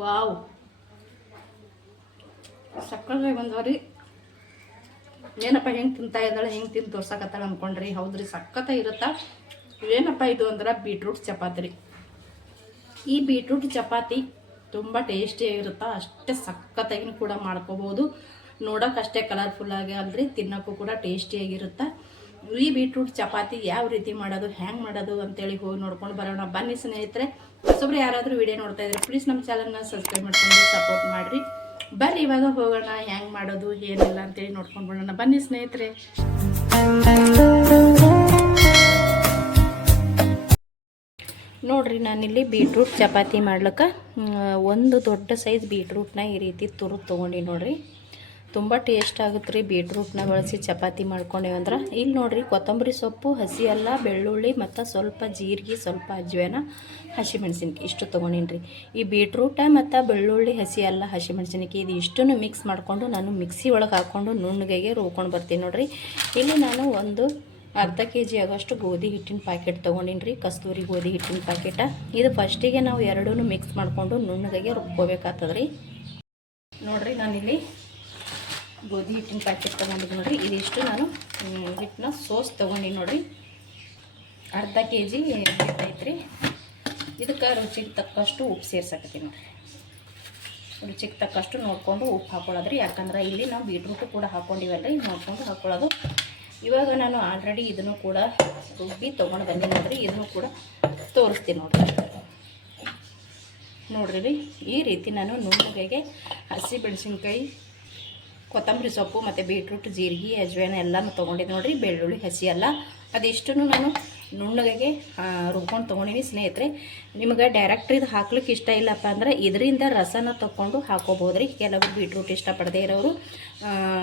Wow, ಸಕ್ಕತ್ತಾಗಿ ಬಂದವ್ರಿ. ಏನಪ್ಪ ಹೆಂಗೆ ತಿಂತಾ ಇದ್ದಾಳೆ, ಹೆಂಗೆ ತಿಂದು ತೋರ್ಸಕತ್ತಾಳೆ ಅಂದ್ಕೊಂಡ್ರಿ. ಹೌದ್ರಿ, ಸಕ್ಕತ್ತಾಗಿರುತ್ತಾ. ಏನಪ್ಪ ಇದು ಅಂದ್ರೆ ಬೀಟ್ರೂಟ್ ಚಪಾತಿ ರೀ. ಈ ಬೀಟ್ರೂಟ್ ಚಪಾತಿ ತುಂಬ ಟೇಸ್ಟಿಯಾಗಿರುತ್ತಾ, ಅಷ್ಟೇ ಸಕ್ಕತ್ತಾಗಿ ಕೂಡ ಮಾಡ್ಕೋಬೋದು. ನೋಡೋಕೆ ಅಷ್ಟೇ ಕಲರ್ಫುಲ್ಲಾಗಿ ಅಲ್ರಿ, ತಿನ್ನೋಕ್ಕೂ ಕೂಡ ಟೇಸ್ಟಿಯಾಗಿರುತ್ತೆ. ಈ ಬೀಟ್ರೂಟ್ ಚಪಾತಿ ಯಾವ ರೀತಿ ಮಾಡೋದು, ಹ್ಯಾಂಗೆ ಮಾಡೋದು ಅಂತೇಳಿ ಹೋಗಿ ನೋಡ್ಕೊಂಡು ಬರೋಣ ಬನ್ನಿ ಸ್ನೇಹಿತರೆ. ಹೊಸಬ್ರು ಯಾರಾದರೂ ವಿಡಿಯೋ ನೋಡ್ತಾ ಇದ್ರೆ ಪ್ಲೀಸ್ ನಮ್ಮ ಚಾನಲ್ನ ಸಬ್ಸ್ಕ್ರೈಬ್ ಮಾಡ್ಕೊಂಡು ಸಪೋರ್ಟ್ ಮಾಡಿರಿ. ಬರ್ರಿ ಇವಾಗ ಹೋಗೋಣ, ಹ್ಯಾಂಗೆ ಮಾಡೋದು ಏನಿಲ್ಲ ಅಂತೇಳಿ ನೋಡ್ಕೊಂಡು ಬರೋಣ ಬನ್ನಿ ಸ್ನೇಹಿತರೆ. ನೋಡ್ರಿ, ನಾನಿಲ್ಲಿ ಬೀಟ್ರೂಟ್ ಚಪಾತಿ ಮಾಡ್ಲಿಕ್ಕೆ ಒಂದು ದೊಡ್ಡ ಸೈಜ್ ಬೀಟ್ರೂಟ್ನ ಈ ರೀತಿ ತುರಿದು ತೊಗೊಂಡು ನೋಡ್ರಿ. ತುಂಬ ಟೇಸ್ಟ್ ಆಗುತ್ತೆ ರೀ ಬೀಟ್ರೂಟ್ನ ಬಳಸಿ ಚಪಾತಿ ಮಾಡ್ಕೊಂಡೇವೆ ಅಂದ್ರೆ. ಇಲ್ಲಿ ನೋಡಿರಿ, ಕೊತ್ತಂಬರಿ ಸೊಪ್ಪು, ಹಸಿ ಅಲ್ಲ, ಬೆಳ್ಳುಳ್ಳಿ ಮತ್ತು ಸ್ವಲ್ಪ ಜೀರಿಗೆ, ಸ್ವಲ್ಪ ಅಜ್ವೇನ, ಹಸಿಮೆಣ್ಸಿನ್ಕಾಯಿ ಇಷ್ಟು ತೊಗೊಂಡಿನಿ. ಈ ಬೀಟ್ರೂಟ ಮತ್ತು ಬೆಳ್ಳುಳ್ಳಿ, ಹಸಿ ಅಲ್ಲ, ಹಸಿಮೆಣ್ಸಿನ್ಕಾಯಿ ಇದು ಇಷ್ಟನ್ನು ಮಿಕ್ಸ್ ಮಾಡಿಕೊಂಡು ನಾನು ಮಿಕ್ಸಿ ಒಳಗೆ ಹಾಕ್ಕೊಂಡು ನುಣ್ಣಗೆ ರುಬ್ಕೊಂಡು ಬರ್ತೀನಿ ನೋಡಿರಿ. ಇಲ್ಲಿ ನಾನು ಒಂದು ಅರ್ಧ kg ಆಗೋಷ್ಟು ಗೋಧಿ ಹಿಟ್ಟಿನ ಪ್ಯಾಕೆಟ್ ತೊಗೊಂಡಿನಿ, ಕಸ್ತೂರಿ ಗೋಧಿ ಹಿಟ್ಟಿನ ಪ್ಯಾಕೆಟ. ಇದು ಫಸ್ಟಿಗೆ ನಾವು ಎರಡೂ ಮಿಕ್ಸ್ ಮಾಡಿಕೊಂಡು ನುಣ್ಣಗೆ ರುಬ್ಕೋಬೇಕಾಗ್ತದೆ ರೀ. ನೋಡಿರಿ, ನಾನಿಲ್ಲಿ ಗೋಧಿ ಹಿಟ್ಟಿನ ಪ್ಯಾಕೆಟ್ ತೊಗೊಂಡಿದ್ದು ನೋಡಿರಿ. ಇದಿಷ್ಟು ನಾನು ಹಿಟ್ಟನ್ನ ಸೋಸ್ ತೊಗೊಂಡಿನಿ ನೋಡಿರಿ. ಅರ್ಧ kg ಹಿಟ್ಟೈತ್ರಿ. ಇದಕ್ಕೆ ರುಚಿಗೆ ತಕ್ಕಷ್ಟು ಉಪ್ಪು ಸೇರ್ಸಕತ್ತೀನಿ ನೋಡಿರಿ. ರುಚಿಗೆ ತಕ್ಕಷ್ಟು ನೋಡಿಕೊಂಡು ಉಪ್ಪು ಹಾಕೊಳ್ಳೋದ್ರಿ. ಯಾಕಂದ್ರೆ ಇಲ್ಲಿ ನಾವು ಬೀಟ್ರೂಟು ಕೂಡ ಹಾಕ್ಕೊಂಡಿವಲ್ರಿ, ನೋಡ್ಕೊಂಡು ಹಾಕ್ಕೊಳ್ಳೋದು. ಇವಾಗ ನಾನು ಆಲ್ರೆಡಿ ಇದನ್ನು ಕೂಡ ರುಬ್ಬಿ ತೊಗೊಂಡು ಬಂದಿ ನೋಡಿರಿ. ಇದನ್ನು ಕೂಡ ತೋರಿಸ್ತೀನಿ ನೋಡ್ರಿ. ಈ ರೀತಿ ನಾನು ನುಣ್ಣಗೆ ಹಸಿ ಮೆಣಸಿನ್ಕಾಯಿ, ಕೊತ್ತಂಬರಿ ಸೊಪ್ಪು ಮತ್ತು ಬೀಟ್ರೂಟ್, ಜೀರಿಗೆ, ಅಜ್ವೇನ ಎಲ್ಲನೂ ತೊಗೊಂಡಿದ್ದು ನೋಡಿರಿ. ಬೆಳ್ಳುಳ್ಳಿ, ಹಸಿ ಅಲ್ಲ ಅದಿಷ್ಟನ್ನು ನಾನು ನುಣ್ಣಗೆ ರುಬ್ಕೊಂಡು ತೊಗೊಂಡಿನಿ ಸ್ನೇಹಿತರೆ. ನಿಮಗೆ ಡೈರೆಕ್ಟ್ ಇದು ಹಾಕ್ಲಿಕ್ಕೆ ಇಷ್ಟ ಇಲ್ಲಪ್ಪ ಅಂದ್ರೆ ಇದರಿಂದ ರಸನ ತೊಗೊಂಡು ಹಾಕೋಬೋದು ರೀ. ಕೆಲವರು ಬೀಟ್ರೂಟ್ ಇಷ್ಟಪಡದೇ ಇರೋರು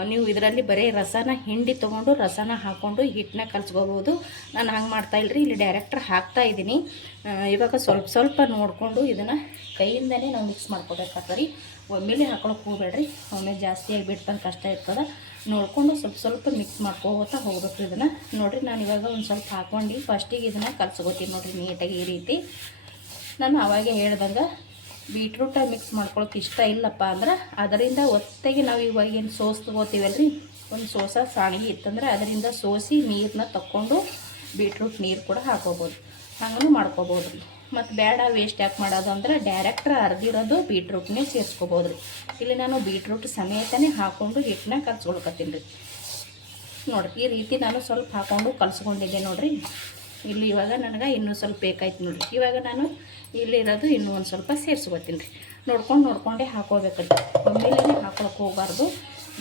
ನೀವು ಇದರಲ್ಲಿ ಬರೀ ರಸನ ಹಿಂಡಿ ತೊಗೊಂಡು ರಸನ ಹಾಕ್ಕೊಂಡು ಹಿಟ್ಟನ್ನ ಕಲ್ಸ್ಕೋಬೋದು. ನಾನು ಹಂಗೆ ಮಾಡ್ತಾಯಿಲ್ರಿ, ಇಲ್ಲಿ ಡೈರೆಕ್ಟ್ರ್ ಹಾಕ್ತಾಯಿದ್ದೀನಿ. ಇವಾಗ ಸ್ವಲ್ಪ ಸ್ವಲ್ಪ ನೋಡಿಕೊಂಡು ಇದನ್ನು ಕೈಯಿಂದನೇ ನಾವು ಮಿಕ್ಸ್ ಮಾಡ್ಕೋಬೇಕಾಗ್ತದೆ ರೀ. ಒಮ್ಮೆಲೆ ಹಾಕೊಳಕ್ಕೆ ಹೋಗ್ಬೇಡ್ರಿ, ಒಮ್ಮೆ ಜಾಸ್ತಿಯಾಗಿ ಬಿಡ್ತಂಗೆ ಕಷ್ಟ ಇರ್ತದೆ. ನೋಡಿಕೊಂಡು ಸ್ವಲ್ಪ ಸ್ವಲ್ಪ ಮಿಕ್ಸ್ ಮಾಡ್ಕೋತಾ ಹೋಗ್ಬೇಕು ಇದನ್ನು. ನೋಡಿರಿ, ನಾನು ಇವಾಗ ಒಂದು ಸ್ವಲ್ಪ ಹಾಕ್ಕೊಂಡು ಫಸ್ಟಿಗೆ ಇದನ್ನು ಕಲ್ಸ್ಕೊತೀನಿ ನೋಡಿರಿ ನೀಟಾಗಿ. ಈ ರೀತಿ ನಾನು ಅವಾಗೆ ಹೇಳ್ದಂಗೆ ಬೀಟ್ರೂಟ ಮಿಕ್ಸ್ ಮಾಡ್ಕೊಳಕ್ಕೆ ಇಷ್ಟ ಇಲ್ಲಪ್ಪ ಅಂದ್ರೆ ಅದರಿಂದ ಒತ್ತಿಗೆ ನಾವು ಇವಾಗ ಏನು ಸೋಸ್ ತೊಗೋತೀವಲ್ರಿ, ಒಂದು ಸೋಸ ಸಾಣಿಗೆ ಇತ್ತಂದ್ರೆ ಅದರಿಂದ ಸೋಸಿ ನೀರನ್ನ ತಕ್ಕೊಂಡು ಬೀಟ್ರೂಟ್ ನೀರು ಕೂಡ ಹಾಕೋಬೋದು, ಹಂಗೂ ಮಾಡ್ಕೋಬೋದು ರೀ. ಮತ್ತು ಬೇಡ ವೇಸ್ಟ್ ಯಾಕೆ ಮಾಡೋದು ಅಂದ್ರೆ ಡೈರೆಕ್ಟ್ರ್ ಅರ್ದಿರೋದು ಬೀಟ್ರೂಟ್ನೇ ಸೇರಿಸ್ಕೋಬೋದು ರೀ. ಇಲ್ಲಿ ನಾನು ಬೀಟ್ರೂಟ್ ಸಮೇತನೇ ಹಾಕ್ಕೊಂಡು ಹಿಟ್ಟನ್ನ ಕಲ್ಸ್ಕೊಳ್ಕತ್ತೀನಿ ರೀ. ನೋಡಿರಿ, ಈ ರೀತಿ ನಾನು ಸ್ವಲ್ಪ ಹಾಕ್ಕೊಂಡು ಕಲ್ಸ್ಕೊಂಡಿದ್ದೆ ನೋಡಿರಿ. ಇಲ್ಲಿ ಇವಾಗ ನನಗೆ ಇನ್ನೂ ಸ್ವಲ್ಪ ಬೇಕಾಯ್ತು ನೋಡಿರಿ. ಇವಾಗ ನಾನು ಇಲ್ಲಿರೋದು ಇನ್ನೂ ಒಂದು ಸ್ವಲ್ಪ ಸೇರಿಸ್ಕೊತೀನಿ ರೀ. ನೋಡ್ಕೊಂಡೇ ಹಾಕೋಬೇಕಂತ, ಒಮ್ಮೆಲೇ ಹಾಕೊಳಕ್ಕೆ ಹೋಗಬಾರ್ದು.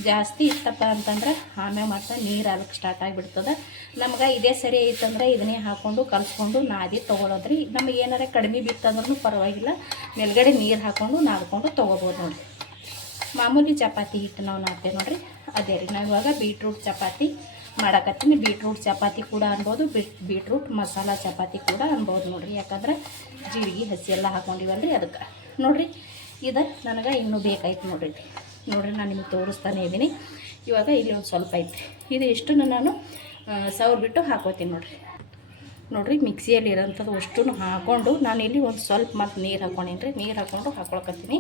ಜಾಸ್ತಿ ಇತ್ತಪ್ಪ ಅಂತಂದ್ರೆ ಆಮೇಲೆ ಮತ್ತು ನೀರು ಅದಕ್ಕೆ ಸ್ಟಾರ್ಟ್ ಆಗಿಬಿಡ್ತದೆ. ನಮ್ಗೆ ಇದೇ ಸರಿ ಐತಂದ್ರೆ ಇದನ್ನೇ ಹಾಕ್ಕೊಂಡು ಕಲಿಸ್ಕೊಂಡು ನಾದಿ ತೊಗೊಳೋದ್ರಿ. ನಮಗೆ ಏನಾರ ಕಡಿಮೆ ಬಿತ್ತಂದ್ರೂ ಪರವಾಗಿಲ್ಲ, ಮೇಲ್ಗಡೆ ನೀರು ಹಾಕ್ಕೊಂಡು ನಾದ್ಕೊಂಡು ತೊಗೋಬೋದು ನೋಡಿರಿ. ಮಾಮೂಲಿ ಚಪಾತಿ ಹಿಟ್ಟು ನಾವು ನಾದ್ತೇವೆ ನೋಡಿರಿ, ಅದೇ ರೀ. ನಾವು ಇವಾಗ ಬೀಟ್ರೂಟ್ ಚಪಾತಿ ಮಾಡಕತ್ತೀನಿ. ಬೀಟ್ರೂಟ್ ಚಪಾತಿ ಕೂಡ ಅನ್ಬೋದು, ಬೀಟ್ರೂಟ್ ಮಸಾಲ ಚಪಾತಿ ಕೂಡ ಅನ್ಬೋದು ನೋಡಿರಿ. ಯಾಕಂದ್ರೆ ಜೀರಿಗೆ, ಹಸಿ ಎಲ್ಲ ಹಾಕ್ಕೊಂಡಿವಲ್ರಿ ಅದಕ್ಕೆ. ನೋಡಿರಿ, ಇದು ನನಗೆ ಇನ್ನೂ ಬೇಕಾಯ್ತು ನೋಡಿರಿ. ನಾನು ನಿಮಗೆ ತೋರಿಸ್ತಾನೆ ಇದ್ದೀನಿ. ಇವಾಗ ಇಲ್ಲಿ ಒಂದು ಸ್ವಲ್ಪ ಐತೆ, ಇದು ಇಷ್ಟನ್ನು ನಾನು ಸವರ್ಬಿಟ್ಟು ಹಾಕೋತೀನಿ ನೋಡಿರಿ. ಮಿಕ್ಸಿಯಲ್ಲಿ ಇರೋಂಥದ್ದು ಅಷ್ಟು ಹಾಕ್ಕೊಂಡು ನಾನು ಇಲ್ಲಿ ಒಂದು ಸ್ವಲ್ಪ ಮತ್ತು ನೀರು ಹಾಕ್ಕೊಂಡೀನಿ ರೀ. ನೀರು ಹಾಕ್ಕೊಂಡು ಹಾಕ್ಕೊಳಕತ್ತೀನಿ.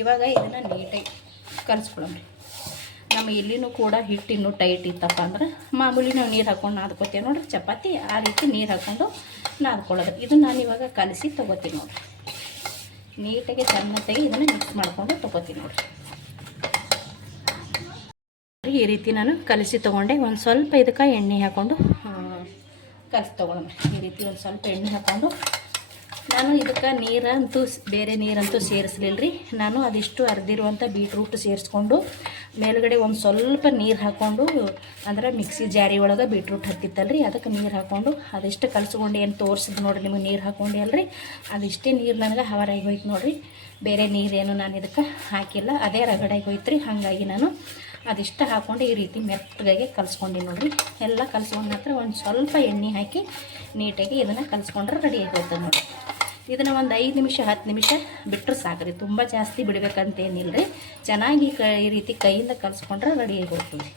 ಇವಾಗ ಇದನ್ನು ನೀಟಾಗಿ ಕಲಿಸ್ಕೊಳ್ಳೋಣ. ನಮ್ಮ ಇಲ್ಲಿನೂ ಕೂಡ ಹಿಟ್ಟು ಇನ್ನೂ ಟೈಟ್ ಇತ್ತಪ್ಪ ಅಂದ್ರೆ ಮಾಮೂಲಿ ನಾವು ನೀರು ಹಾಕ್ಕೊಂಡು ನಾದ್ಕೋತೀವಿ ನೋಡಿರಿ ಚಪಾತಿ, ಆ ರೀತಿ ನೀರು ಹಾಕ್ಕೊಂಡು ನಾದ್ಕೊಳ್ಳೋದು. ಇದು ನಾನು ಇವಾಗ ಕಲಸಿ ತೊಗೋತೀನಿ ನೋಡಿರಿ. ನೀಟಾಗಿ ಚೆನ್ನಾಗಿ ಇದನ್ನು ಮಿಕ್ಸ್ ಮಾಡ್ಕೊಂಡು ತೊಗೋತೀನಿ ನೋಡಿರಿ. ಈ ರೀತಿ ನಾನು ಕಲಸಿ ತೊಗೊಂಡೆ. ಒಂದು ಸ್ವಲ್ಪ ಇದಕ್ಕೆ ಎಣ್ಣೆ ಹಾಕ್ಕೊಂಡು ಕಲಸಿ ತೊಗೊಳೋಣ. ಈ ರೀತಿ ಒಂದು ಸ್ವಲ್ಪ ಎಣ್ಣೆ ಹಾಕ್ಕೊಂಡು ನಾನು ಇದಕ್ಕೆ ನೀರಂತೂ ಬೇರೆ ನೀರಂತೂ ಸೇರಿಸ್ಲಿಲ್ಲ ರೀ. ನಾನು ಅದಿಷ್ಟು ಅರ್ದಿರುವಂಥ ಬೀಟ್ರೂಟ್ ಸೇರಿಸ್ಕೊಂಡು ಮೇಲ್ಗಡೆ ಒಂದು ಸ್ವಲ್ಪ ನೀರು ಹಾಕ್ಕೊಂಡು, ಅಂದ್ರೆ ಮಿಕ್ಸಿ ಜಾರಿ ಒಳಗೆ ಬೀಟ್ರೂಟ್ ಹತ್ತಿತ್ತಲ್ರಿ ಅದಕ್ಕೆ ನೀರು ಹಾಕ್ಕೊಂಡು ಅದಿಷ್ಟು ಕಲಸ್ಕೊಂಡು ಏನು ತೋರಿಸಿದ್ದು ನೋಡಿರಿ ನಿಮಗೆ ನೀರು ಹಾಕ್ಕೊಂಡು ಅಲ್ರಿ, ಅದಿಷ್ಟೇ ನೀರು ನನಗೆ ಹವರಾಗಿ ಹೋಯ್ತು ನೋಡಿರಿ. ಬೇರೆ ನೀರೇನು ನಾನು ಇದಕ್ಕೆ ಹಾಕಿಲ್ಲ, ಅದೇ ರಗಡಾಗಿ ಹೋಯ್ತು ರೀ. ಹಾಗಾಗಿ ನಾನು ಅದಿಷ್ಟು ಹಾಕ್ಕೊಂಡು ಈ ರೀತಿ ಮೆತ್ತಗಾಗಿ ಕಲಿಸ್ಕೊಂಡು ನೋಡಿರಿ. ಎಲ್ಲ ಕಲಿಸ್ಕೊಂಡು ಮಾತ್ರ ಒಂದು ಸ್ವಲ್ಪ ಎಣ್ಣೆ ಹಾಕಿ ನೀಟಾಗಿ ಇದನ್ನು ಕಲಿಸ್ಕೊಂಡ್ರೆ ರೆಡಿಯಾಗಿ ಹೋಗ್ತದೆ ನೋಡಿ. ಇದನ್ನು ಒಂದು 5 ನಿಮಿಷ 10 ನಿಮಿಷ ಬಿಟ್ಟರೆ ಸಾಕ್ರಿ, ತುಂಬ ಜಾಸ್ತಿ ಬಿಡಬೇಕಂತೇನಿಲ್ಲ ರೀ. ಚೆನ್ನಾಗಿ ಈ ರೀತಿ ಕೈಯಿಂದ ಕಲಿಸ್ಕೊಂಡ್ರೆ ರೆಡಿಯಾಗಿ ಹೋಗ್ತೀವಿ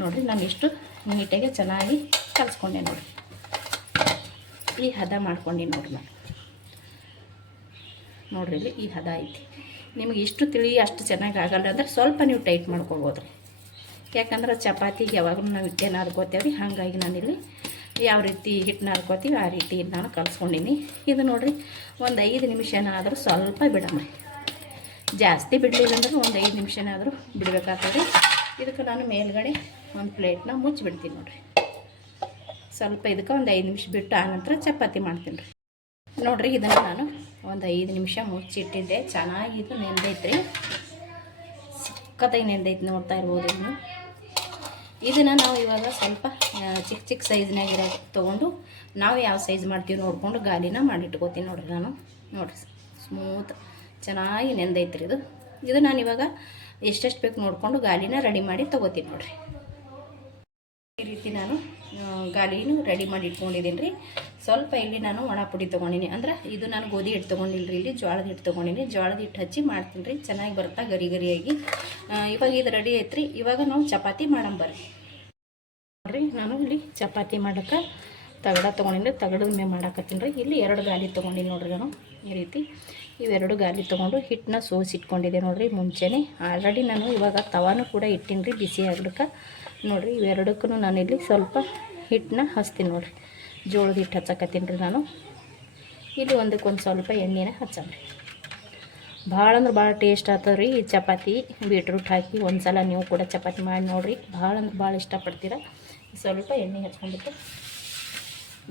ನೋಡಿರಿ. ನಾನು ಇಷ್ಟು ನೀಟಾಗಿ ಚೆನ್ನಾಗಿ ಕಲಿಸ್ಕೊಂಡೆ ನೋಡಿರಿ. ಈ ಹದ ಮಾಡ್ಕೊಂಡು ನೋಡಿರಿ. ನಾನು ನೋಡ್ರಿ ಇಲ್ಲಿ ಈ ಹದ ಐತಿ. ನಿಮಗೆ ಇಷ್ಟು ತಿಳಿ ಅಷ್ಟು ಚೆನ್ನಾಗಿ ಆಗಲ್ಲ ಅಂದ್ರೆ ಸ್ವಲ್ಪ ನೀವು ಟೈಟ್ ಮಾಡ್ಕೊಬೋದು ರೀ. ಯಾಕಂದ್ರೆ ಚಪಾತಿಗೆ ಯಾವಾಗಲೂ ನಾವು ಹಿಟ್ಟೆ ನಾದ್ಕೋತೇವೆ ರೀ. ಹಾಗಾಗಿ ನಾನಿಲ್ಲಿ ಯಾವ ರೀತಿ ಹಿಟ್ಟು ನಾದ್ಕೋತೀವಿ ಆ ರೀತಿ ನಾನು ಕಲಿಸ್ಕೊಂಡೀನಿ. ಇದು ನೋಡಿರಿ ಒಂದು 5 ನಿಮಿಷನಾದರೂ ಸ್ವಲ್ಪ ಬಿಡಮ್ಮ. ಜಾಸ್ತಿ ಬಿಡಲಿಲ್ಲ ಅಂದ್ರೆ ಒಂದು 5 ನಿಮಿಷನಾದರೂ ಬಿಡಬೇಕಾಗ್ತದೆ. ಇದಕ್ಕೆ ನಾನು ಮೇಲ್ಗಡೆ ಒಂದು ಪ್ಲೇಟ್ನ ಮುಚ್ಚಿಬಿಡ್ತೀನಿ ನೋಡಿರಿ. ಸ್ವಲ್ಪ ಇದಕ್ಕೆ ಒಂದು 5 ನಿಮಿಷ ಬಿಟ್ಟು ಆನಂತರ ಚಪಾತಿ ಮಾಡ್ತೀನಿ ರೀ. ನೋಡಿರಿ ಇದನ್ನು ನಾನು ಒಂದು 5 ನಿಮಿಷ ಮುಚ್ಚಿಟ್ಟಿದ್ದೆ. ಚೆನ್ನಾಗಿ ಇದು ನೆಂದೈತ್ರಿ, ಸಿಕ್ಕತ್ತಾಗಿ ನೆಂದೈತೆ. ನೋಡ್ತಾ ಇರ್ಬೋದು. ಇದನ್ನು ನಾವು ಇವಾಗ ಸ್ವಲ್ಪ ಚಿಕ್ಕ ಚಿಕ್ಕ ಸೈಜ್ನಾಗಿರೋ ತೊಗೊಂಡು ನಾವು ಯಾವ ಸೈಜ್ ಮಾಡ್ತೀವಿ ನೋಡಿಕೊಂಡು ಗಾಲಿನ ಮಾಡಿಟ್ಕೋತೀನಿ ನೋಡಿರಿ. ನಾನು ನೋಡಿರಿ ಸ್ಮೂತ್ ಚೆನ್ನಾಗಿ ನೆಂದೈತ್ರಿ ಇದು ನಾನು ಇವಾಗ ಎಷ್ಟೆಷ್ಟು ಬೇಕು ನೋಡಿಕೊಂಡು ಗಾಲಿನ ರೆಡಿ ಮಾಡಿ ತೊಗೋತೀನಿ ನೋಡಿರಿ. ಈ ರೀತಿ ನಾನು ಗಾಲಿನೂ ರೆಡಿ ಮಾಡಿ ಇಟ್ಕೊಂಡಿದ್ದೀನಿ ರೀ. ಸ್ವಲ್ಪ ಇಲ್ಲಿ ನಾನು ಒಣ ಪುಡಿ ತೊಗೊಂಡಿನಿ. ಅಂದ್ರೆ ಇದು ನಾನು ಗೋಧಿ ಹಿಟ್ಟು ತೊಗೊಂಡಿಲ್ಲ ರೀ, ಇಲ್ಲಿ ಜೋಳದ ಹಿಟ್ಟು ತೊಗೊಂಡಿನಿ. ಜೋಳದ ಹಿಟ್ಟು ಹಚ್ಚಿ ಮಾಡ್ತೀನಿ ರೀ. ಚೆನ್ನಾಗಿ ಬರ್ತಾ ಗರಿ ಗರಿಯಾಗಿ. ಇವಾಗ ಇದು ರೆಡಿ ಐತ್ರಿ. ಇವಾಗ ನಾವು ಚಪಾತಿ ಮಾಡಂಬರ್ರಿ ನೋಡಿರಿ. ನಾನು ಇಲ್ಲಿ ಚಪಾತಿ ಮಾಡೋಕ್ಕೆ ತಗಡ ತೊಗೊಂಡಿನಿ. ತಗಡದ ಮೇಲೆ ಮಾಡಾಕತ್ತೀನಿ ರೀ. ಇಲ್ಲಿ 2 ಗಾಲಿ ತೊಗೊಂಡಿನಿ ನೋಡಿರಿ. ನಾನು ಈ ರೀತಿ ಇವೆರಡು ಗಾಲಿ ತೊಗೊಂಡು ಹಿಟ್ಟನ್ನ ಸೋಸಿಟ್ಕೊಂಡಿದ್ದೆ ನೋಡಿರಿ ಮುಂಚೆನೇ. ಆಲ್ರೆಡಿ ನಾನು ಇವಾಗ ತವಾನು ಕೂಡ ಇಟ್ಟಿನಿ ರೀ ಬಿಸಿ ಆಗ್ಲಿಕ್ಕೆ. ನೋಡಿರಿ ಇವೆರಡಕ್ಕೂ ನಾನಿಲ್ಲಿ ಸ್ವಲ್ಪ ಹಿಟ್ಟನ್ನ ಹಚ್ತೀನಿ ನೋಡಿರಿ. ಜೋಳದ ಹಿಟ್ಟು ಹಚ್ಚಕತ್ತೀನಿ ರೀ ನಾನು. ಇಲ್ಲಿ ಒಂದಕ್ಕೊಂದು ಸ್ವಲ್ಪ ಎಣ್ಣೆನ ಹಚ್ಚಂರಿ. ಭಾಳ ಅಂದ್ರೆ ಭಾಳ ಟೇಸ್ಟ್ ಆಗ್ತದೆ ರೀ ಈ ಚಪಾತಿ. ಬೀಟ್ರೂಟ್ ಹಾಕಿ ಒಂದು ಸಲ ನೀವು ಕೂಡ ಚಪಾತಿ ಮಾಡಿ ನೋಡಿರಿ. ಭಾಳ ಅಂದ್ರೆ ಭಾಳ ಇಷ್ಟಪಡ್ತೀರ. ಸ್ವಲ್ಪ ಎಣ್ಣೆ ಹಚ್ಕೊಂಡ್ಬಿಟ್ಟು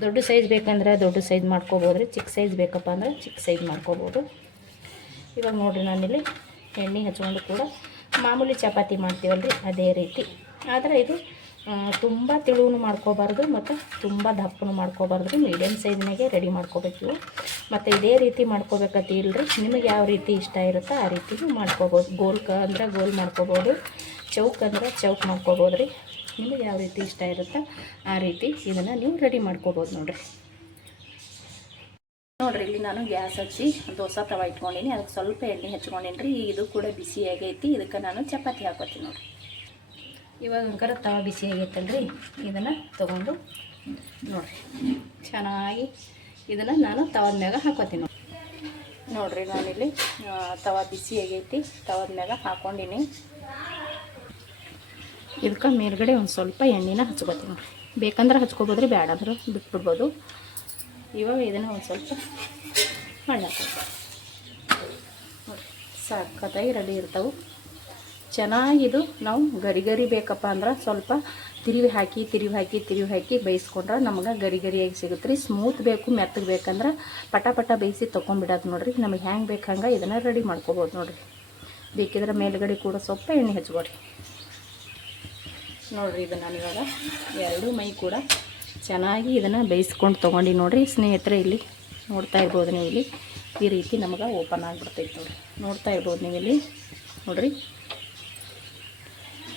ದೊಡ್ಡ ಸೈಜ್ ಬೇಕಂದ್ರೆ ದೊಡ್ಡ ಸೈಜ್ ಮಾಡ್ಕೋಬೋದು ರೀ. ಚಿಕ್ಕ ಸೈಜ್ ಬೇಕಪ್ಪ ಅಂದ್ರೆ ಚಿಕ್ಕ ಸೈಜ್ ಮಾಡ್ಕೋಬೋದು. ಇವಾಗ ನೋಡಿರಿ ನಾನಿಲ್ಲಿ ಎಣ್ಣೆ ಹಚ್ಕೊಂಡು ಕೂಡ ಮಾಮೂಲಿ ಚಪಾತಿ ಮಾಡ್ತೀವಲ್ಲ ರೀ ಅದೇ ರೀತಿ. ಆದರೆ ಇದು ತುಂಬ ತಿಳುವೂ ಮಾಡ್ಕೋಬಾರ್ದು ಮತ್ತು ತುಂಬ ದಪ್ಪನೂ ಮಾಡ್ಕೋಬಾರ್ದು ರೀ. ಮೀಡಿಯಮ್ ಸೈಜ್ನಾಗೆ ರೆಡಿ ಮಾಡ್ಕೋಬೇಕು. ಮತ್ತು ಇದೇ ರೀತಿ ಮಾಡ್ಕೋಬೇಕಂತಿಲ್ಲ ರೀ. ನಿಮಗೆ ಯಾವ ರೀತಿ ಇಷ್ಟ ಇರುತ್ತೋ ಆ ರೀತಿ ಮಾಡ್ಕೋಬೋದು. ಅಂದ್ರೆ ಗೋಲ್ ಮಾಡ್ಕೋಬೋದು, ಚೌಕ್ ಅಂದ್ರೆ ಚೌಕ್ ಮಾಡ್ಕೋಬೋದು ರೀ. ನಿಮಗೆ ಯಾವ ರೀತಿ ಇಷ್ಟ ಇರುತ್ತೋ ಆ ರೀತಿ ಇದನ್ನು ನೀವು ರೆಡಿ ಮಾಡ್ಕೋಬೋದು ನೋಡಿರಿ. ನೋಡಿರಿ ಇಲ್ಲಿ ನಾನು ಗ್ಯಾಸ್ ಹಚ್ಚಿ ದೋಸೆ ತವ ಇಟ್ಕೊಂಡಿನಿ. ಅದಕ್ಕೆ ಸ್ವಲ್ಪ ಎಣ್ಣೆ ಹಚ್ಕೊಂಡಿನಿ ರೀ. ಇದು ಕೂಡ ಬಿಸಿ ಆಗೈತಿ. ಇದಕ್ಕೆ ನಾನು ಚಪಾತಿ ಹಾಕೋತೀನಿ ನೋಡಿರಿ. ಇವಾಗ ಅಂಕರ ತವ ಬಿಸಿ ಆಗೈತಲ್ರಿ. ಇದನ್ನು ತೊಗೊಂಡು ನೋಡಿರಿ ಚೆನ್ನಾಗಿ ಇದನ್ನು ನಾನು ತವದ ಮ್ಯಾಗ ಹಾಕೋತೀನಿ ನೋಡಿರಿ. ನಾನಿಲ್ಲಿ ತವ ಬಿಸಿ ಆಗೈತಿ. ತವದ ಮ್ಯಾಗ ಹಾಕ್ಕೊಂಡಿನಿ. ಇದಕ್ಕೆ ಮೇಲ್ಗಡೆ ಒಂದು ಸ್ವಲ್ಪ ಎಣ್ಣೆನ ಹಚ್ಕೋತೀನಿ ನೋಡಿರಿ. ಬೇಕಂದ್ರೆ ಹಚ್ಕೋಬೋದು ರೀ, ಬೇಡ ಅಂದ್ರೆ ಬಿಟ್ಬಿಡ್ಬೋದು. ಇವಾಗ ಇದನ್ನು ಒಂದು ಸ್ವಲ್ಪ ಮಾಡ್ಲಾಕ ನೋಡಿರಿ. ಸಖತ್ತಾಗಿ ರೆಡಿ ಇರ್ತಾವೆ. ಚೆನ್ನಾಗಿದು ನಾವು ಗರಿ ಗರಿ ಬೇಕಪ್ಪ ಅಂದ್ರೆ ಸ್ವಲ್ಪ ತಿರುವಿ ಹಾಕಿ ಬೇಯಿಸ್ಕೊಂಡ್ರೆ ನಮಗೆ ಗರಿ ಗರಿಯಾಗಿ ಸಿಗುತ್ತೆ ರೀ. ಸ್ಮೂತ್ ಬೇಕು ಮೆತ್ತಗೆ ಬೇಕಂದ್ರೆ ಪಟ ಬೇಯಿಸಿ ತೊಗೊಂಡ್ಬಿಡೋದು ನೋಡಿರಿ. ನಮಗೆ ಹೆಂಗೆ ಬೇಕು ಹಂಗೆ ಇದನ್ನು ರೆಡಿ ಮಾಡ್ಕೋಬೋದು ನೋಡಿರಿ. ಬೇಕಿದ್ರೆ ಮೇಲ್ಗಡೆ ಕೂಡ ಸ್ವಲ್ಪ ಎಣ್ಣೆ ಹಚ್ಕೊಡ್ರಿ ನೋಡಿರಿ. ಇದು ನಾನು ಇವಾಗ 2 ಮೈ ಕೂಡ ಚೆನ್ನಾಗಿ ಇದನ್ನು ಬೇಯಿಸ್ಕೊಂಡು ತೊಗೊಂಡು ನೋಡಿರಿ ಸ್ನೇಹಿತರೆ. ಇಲ್ಲಿ ನೋಡ್ತಾ ಇರ್ಬೋದು ನೀವು. ಇಲ್ಲಿ ಈ ರೀತಿ ನಮಗೆ ಓಪನ್ ಆಗಿಬಿಡ್ತೈತೆ ನೋಡಿರಿ. ನೋಡ್ತಾ ಇರ್ಬೋದು ನೀವು ಇಲ್ಲಿ ನೋಡಿರಿ.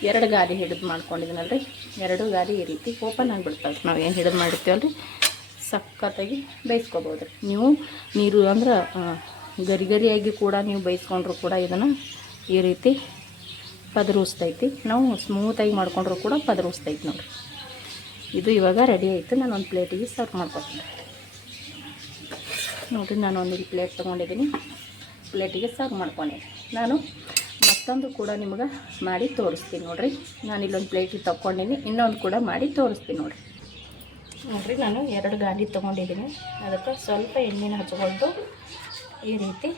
2 ಗಾಲಿ ಹಿಡಿದು ಮಾಡ್ಕೊಂಡಿದ್ದೀನಲ್ರಿ. 2 ಗಾಲಿ ಈ ರೀತಿ ಓಪನ್ ಆಗಿಬಿಡ್ತಾವೆ. ನಾವು ಏನು ಹಿಡಿದು ಮಾಡಿರ್ತೀವಲ್ರಿ ಸಖತ್ತಾಗಿ ಬೇಯಿಸ್ಕೋಬೋದು ರೀ. ನೀವು ನೀರು ಅಂದ್ರೆ ಗರಿ ಗರಿಯಾಗಿ ಕೂಡ ನೀವು ಬೇಯಿಸ್ಕೊಂಡ್ರು ಕೂಡ ಇದನ್ನು ಈ ರೀತಿ ಪದರುಸ್ತೈತಿ. ನಾವು ಸ್ಮೂತಾಗಿ ಮಾಡ್ಕೊಂಡ್ರು ಕೂಡ ಪದರುಸ್ತೈತಿ ನೋಡಿರಿ. ಇದು ಇವಾಗ ರೆಡಿ ಆಯಿತು. ನಾನು ಒಂದು ಪ್ಲೇಟಿಗೆ ಸರ್ವ್ ಮಾಡ್ಕೊತೀನಿ ನೋಡಿರಿ. ನಾನು ಒಂದು ಪ್ಲೇಟ್ ತೊಗೊಂಡಿದ್ದೀನಿ. ಪ್ಲೇಟಿಗೆ ಸರ್ವ್ ಮಾಡ್ಕೊಂಡಿದ್ದೀನಿ. ನಾನು ಮತ್ತೊಂದು ಕೂಡ ನಿಮ್ಗೆ ಮಾಡಿ ತೋರಿಸ್ತೀನಿ ನೋಡಿರಿ. ನಾನು ಇಲ್ಲೊಂದು ಪ್ಲೇಟಿಗೆ ತೊಗೊಂಡಿನಿ. ಇನ್ನೊಂದು ಕೂಡ ಮಾಡಿ ತೋರಿಸ್ತೀನಿ ನೋಡಿರಿ. ನಾನು 2 ಗಾಲಿ ತೊಗೊಂಡಿದ್ದೀನಿ. ಅದಕ್ಕೆ ಸ್ವಲ್ಪ ಎಣ್ಣೆನ ಹಚ್ಕೊಂಡು ಈ ರೀತಿ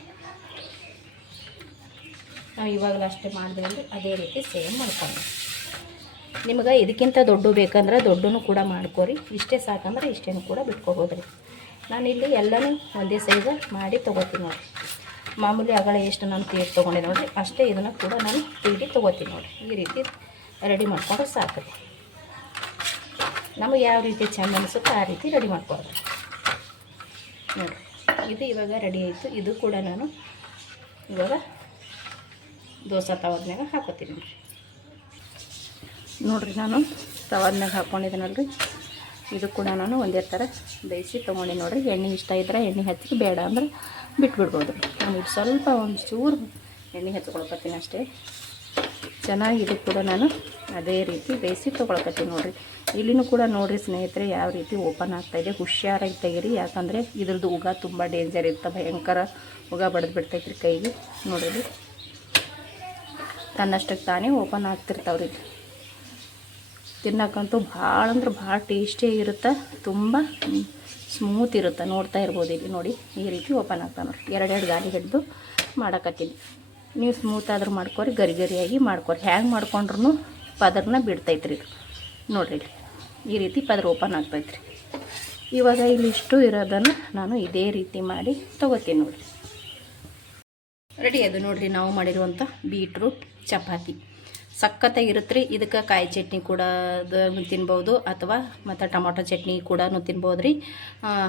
ನಾವು ಇವಾಗಲೂ ಅಷ್ಟೇ ಮಾಡಿದ್ವಿ ಅದೇ ರೀತಿ ಸೇಮ್ ಮಾಡ್ಕೊಂಡು. ನಿಮಗೆ ಇದಕ್ಕಿಂತ ದೊಡ್ಡ ಬೇಕಂದ್ರೆ ದೊಡ್ಡೂ ಕೂಡ ಮಾಡ್ಕೊರಿ. ಇಷ್ಟೇ ಸಾಕಂದ್ರೆ ಇಷ್ಟೇನು ಕೂಡ ಬಿಟ್ಕೋಬೋದು ರೀ. ನಾನಿಲ್ಲಿ ಎಲ್ಲನೂ ಒಂದೇ ಸೈಜ್ ಮಾಡಿ ತೊಗೋತೀನಿ ನೋಡಿರಿ. ಮಾಮೂಲಿ ಅಗಳ ಎಷ್ಟು ನಾನು ತೀರಿ ತೊಗೊಂಡೆ ನೋಡಿರಿ ಅಷ್ಟೇ ಇದನ್ನು ಕೂಡ ನಾನು ತೀರಿ ತೊಗೋತೀನಿ ನೋಡಿರಿ. ಈ ರೀತಿ ರೆಡಿ ಮಾಡ್ಕೊಂಡ್ರೆ ಸಾಕು. ನಮಗೆ ಯಾವ ರೀತಿ ಚೆಂದ ಅನಿಸುತ್ತೋ ಆ ರೀತಿ ರೆಡಿ ಮಾಡ್ಕೊಳ್ರಿ ನೋಡಿರಿ. ಇದು ಇವಾಗ ರೆಡಿ ಆಯಿತು. ಇದು ಕೂಡ ನಾನು ಇವಾಗ ದೋಸೆ ತವದ ಮ್ಯಾಗ ಹಾಕೋತೀನಿ ನೋಡಿರಿ. ನಾನು ತವದ ಮ್ಯಾಗ ಹಾಕ್ಕೊಂಡಿದ್ದೀನಲ್ರಿ. ಇದು ಕೂಡ ನಾನು ಒಂದೇ ಥರ ಬೇಯಿಸಿ ತೊಗೊಂಡು ನೋಡಿರಿ. ಎಣ್ಣೆ ಇಷ್ಟ ಇದ್ದರೆ ಎಣ್ಣೆ ಹಚ್ಚಿ, ಬೇಡ ಅಂದ್ರೆ ಬಿಟ್ಬಿಡ್ಬೋದು. ನಾನು ಸ್ವಲ್ಪ ಒಂದು ಚೂರು ಎಣ್ಣೆ ಹಚ್ಕೊಳ್ಕೊತೀನಿ ಅಷ್ಟೇ. ಚೆನ್ನಾಗಿ ಇದು ಕೂಡ ನಾನು ಅದೇ ರೀತಿ ಬೇಯಿಸಿ ತೊಗೊಳಕತ್ತೀನಿ ನೋಡಿರಿ. ಇಲ್ಲಿನೂ ಕೂಡ ನೋಡಿರಿ ಸ್ನೇಹಿತರೆ ಯಾವ ರೀತಿ ಓಪನ್ ಆಗ್ತಾಯಿದೆ. ಹುಷಾರಾಗಿ ತೆಗೀರಿ, ಯಾಕಂದರೆ ಇದ್ರದ್ದು ಉಗ ತುಂಬ ಡೇಂಜರ್ ಇರುತ್ತೆ, ಭಯಂಕರ ಉಗ ಬಡ್ದು ಬಿಡ್ತೈತ್ರಿ ಕೈಗೆ. ನೋಡಿರಿ ತನ್ನಷ್ಟಕ್ಕೆ ತಾನೇ ಓಪನ್ ಆಗ್ತಿರ್ತಾವ್ರಿ. ತಿನ್ನಕ್ಕಂತೂ ಭಾಳ ಅಂದ್ರೆ ಭಾಳ ಟೇಸ್ಟಿಯಾಗಿ ಇರುತ್ತೆ, ತುಂಬ ಸ್ಮೂತ್ ಇರುತ್ತೆ. ನೋಡ್ತಾ ಇರ್ಬೋದು ಇಲ್ಲಿ ನೋಡಿ ಈ ರೀತಿ ಓಪನ್ ಆಗ್ತಾವೆ ನೋಡಿರಿ. ಎರಡೆರಡು ಗಾಲಿ ಹಿಡಿದು ಮಾಡಕತ್ತೀನಿ. ನೀವು ಸ್ಮೂತ್ ಆದ್ರೂ ಮಾಡ್ಕೊರಿ, ಗರಿ ಗರಿಯಾಗಿ ಮಾಡ್ಕೊರಿ. ಹ್ಯಾಂಗೆ ಮಾಡ್ಕೊಂಡ್ರೂ ಪದರನ್ನ ಬಿಡ್ತೈತ್ರಿ ಇದು ನೋಡಿರಿ. ಇಲ್ಲಿ ಈ ರೀತಿ ಪದರ ಓಪನ್ ಆಗ್ತೈತ್ರಿ. ಇವಾಗ ಇಲ್ಲಿ ಇಷ್ಟು ಇರೋದನ್ನು ನಾನು ಇದೇ ರೀತಿ ಮಾಡಿ ತೊಗೋತೀನಿ ನೋಡಿರಿ. ರೆಡಿ ಅದು ನೋಡಿರಿ ನಾವು ಮಾಡಿರುವಂಥ ಬೀಟ್ರೂಟ್ ಚಪಾತಿ ಸಖತ್ತಾಗಿರುತ್ತೆ ರೀ. ಇದಕ್ಕೆ ಕಾಯಿ ಚಟ್ನಿ ಕೂಡ ತಿನ್ಬೋದು, ಅಥವಾ ಮತ್ತು ಟೊಮೊಟೊ ಚಟ್ನಿ ಕೂಡ ತಿನ್ಬೋದು ರೀ.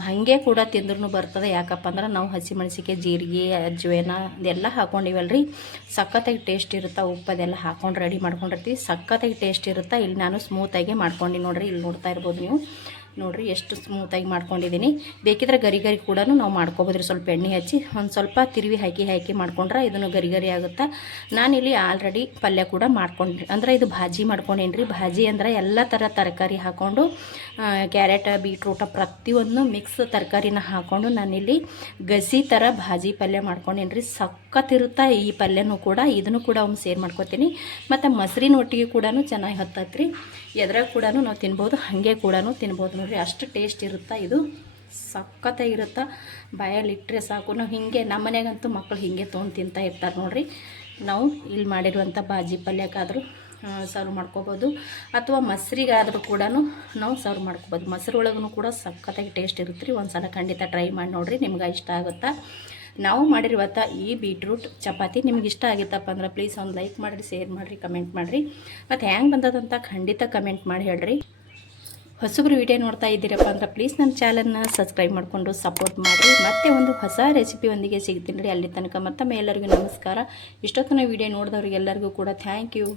ಹಾಗೆ ಕೂಡ ತಿಂದ್ರೂ ಬರ್ತದೆ. ಯಾಕಪ್ಪ ಅಂದ್ರೆ ನಾವು ಹಸಿಮೆಣಸಿಗೆ, ಜೀರಿಗೆ, ಅಜ್ವೇನ ಇದೆಲ್ಲ ಹಾಕೊಂಡಿವಲ್ಲ ರೀ, ಸಖತ್ತಾಗಿ ಟೇಸ್ಟ್ ಇರುತ್ತೆ. ಉಪ್ಪು ಅದೆಲ್ಲ ಹಾಕೊಂಡು ರೆಡಿ ಮಾಡ್ಕೊಂಡಿರ್ತೀವಿ, ಸಖತ್ತಾಗಿ ಟೇಸ್ಟ್ ಇರುತ್ತೆ. ಇಲ್ಲಿ ನಾನು ಸ್ಮೂತಾಗಿ ಮಾಡ್ಕೊಂಡು ನೋಡಿರಿ, ಇಲ್ಲಿ ನೋಡ್ತಾ ಇರ್ಬೋದು ನೀವು. ನೋಡಿರಿ ಎಷ್ಟು ಸ್ಮೂತಾಗಿ ಮಾಡ್ಕೊಂಡಿದ್ದೀನಿ. ಬೇಕಿದ್ರೆ ಗರಿ ಗರಿ ಕೂಡ ನಾವು ಮಾಡ್ಕೊಬೋದ್ರಿ. ಸ್ವಲ್ಪ ಎಣ್ಣೆ ಹಚ್ಚಿ ಒಂದು ಸ್ವಲ್ಪ ತಿರುವಿ ಹಾಕಿ ಮಾಡ್ಕೊಂಡ್ರೆ ಇದನ್ನು ಗರಿ ಗರಿ ಆಗುತ್ತೆ. ನಾನಿಲ್ಲಿ ಆಲ್ರೆಡಿ ಪಲ್ಯ ಕೂಡ ಮಾಡ್ಕೊಂಡ್ರಿ, ಅಂದರೆ ಇದು ಭಾಜಿ ಮಾಡ್ಕೊಂಡೇನಿ ರೀ. ಭಾಜಿ ಅಂದರೆ ಎಲ್ಲ ಥರ ತರಕಾರಿ ಹಾಕ್ಕೊಂಡು, ಕ್ಯಾರೆಟ್, ಬೀಟ್ರೂಟ ಪ್ರತಿಯೊಂದು ಮಿಕ್ಸ್ ತರಕಾರಿನ ಹಾಕ್ಕೊಂಡು ನಾನಿಲ್ಲಿ ಗಸಿ ಥರ ಭಾಜಿ ಪಲ್ಯ ಮಾಡ್ಕೊಂಡೇನಿ ರೀ. ಸಖತ್ತಿರುತ್ತೆ ಈ ಪಲ್ಯನೂ ಕೂಡ. ಇದನ್ನು ಕೂಡ ಒಮ್ಮೆ ಸೇರ್ ಮಾಡ್ಕೊತೀನಿ. ಮತ್ತು ಮೊಸರಿನ ಒಟ್ಟಿಗೆ ಕೂಡ ಚೆನ್ನಾಗಿ ಹತ್ತತ್ರಿ. ಎದ್ರಾಗ ಕೂಡ ನಾವು ತಿನ್ಬೋದು, ಹಾಗೆ ಕೂಡ ತಿನ್ಬೋದು ನೋಡಿರಿ. ಅಷ್ಟು ಟೇಸ್ಟ್ ಇರುತ್ತೆ ಇದು, ಸಖತ್ತಾಗಿರುತ್ತೆ. ಬಾಯಲ್ಲಿ ಇಟ್ಟರೆ ಸಾಕು. ನಾವು ಹೀಗೆ ನಮ್ಮ ಮನೆಯಾಗಂತೂ ಮಕ್ಕಳು ಹೀಗೆ ತೊಗೊಂಡು ತಿಂತಾ ಇರ್ತಾರೆ ನೋಡಿರಿ. ನಾವು ಇಲ್ಲಿ ಮಾಡಿರುವಂಥ ಬಾಜಿ ಪಲ್ಯಕ್ಕಾದರೂ ಸರ್ವ್ ಮಾಡ್ಕೋಬೋದು, ಅಥವಾ ಮೊಸರಿಗಾದರೂ ಕೂಡ ನಾವು ಸರ್ವ್ ಮಾಡ್ಕೋಬೋದು. ಮೊಸರು ಒಳಗೂ ಕೂಡ ಸಖತ್ತಾಗಿ ಟೇಸ್ಟ್ ಇರುತ್ತೆ ರೀ. ಒಂದು ಸಲ ಖಂಡಿತ ಟ್ರೈ ಮಾಡಿ ನೋಡಿರಿ, ನಿಮ್ಗೆ ಇಷ್ಟ ಆಗುತ್ತಾ. ನಾವು ಮಾಡಿರುವಂಥ ಈ ಬೀಟ್ರೂಟ್ ಚಪಾತಿ ನಿಮ್ಗೆ ಇಷ್ಟ ಆಗಿತ್ತಪ್ಪ ಅಂದ್ರೆ ಪ್ಲೀಸ್ ಒಂದು ಲೈಕ್ ಮಾಡಿರಿ, ಶೇರ್ ಮಾಡಿರಿ, ಕಮೆಂಟ್ ಮಾಡಿರಿ. ಮತ್ತು ಹ್ಯಾಂಗೆ ಬಂದದಂತ ಖಂಡಿತ ಕಮೆಂಟ್ ಮಾಡಿ ಹೇಳ್ರಿ. ಹೊಸಬ್ರು ವಿಡಿಯೋ ನೋಡ್ತಾ ಇದ್ದೀರಪ್ಪ ಅಂದ್ರೆ ಪ್ಲೀಸ್ ನನ್ನ ಚಾನಲ್ನ ಸಬ್ಸ್ಕ್ರೈಬ್ ಮಾಡಿಕೊಂಡು ಸಪೋರ್ಟ್ ಮಾಡಿರಿ. ಮತ್ತೆ ಒಂದು ಹೊಸ ರೆಸಿಪಿಯೊಂದಿಗೆ ಸಿಗ್ತೀನಿ ರೀ. ಅಲ್ಲಿ ತನಕ ಮತ್ತೊಮ್ಮೆ ಎಲ್ಲರಿಗೂ ನಮಸ್ಕಾರ. ಇಷ್ಟೊತ್ತನ ವಿಡಿಯೋ ನೋಡಿದವ್ರಿಗೆ ಎಲ್ಲರಿಗೂ ಕೂಡ ಥ್ಯಾಂಕ್ ಯು.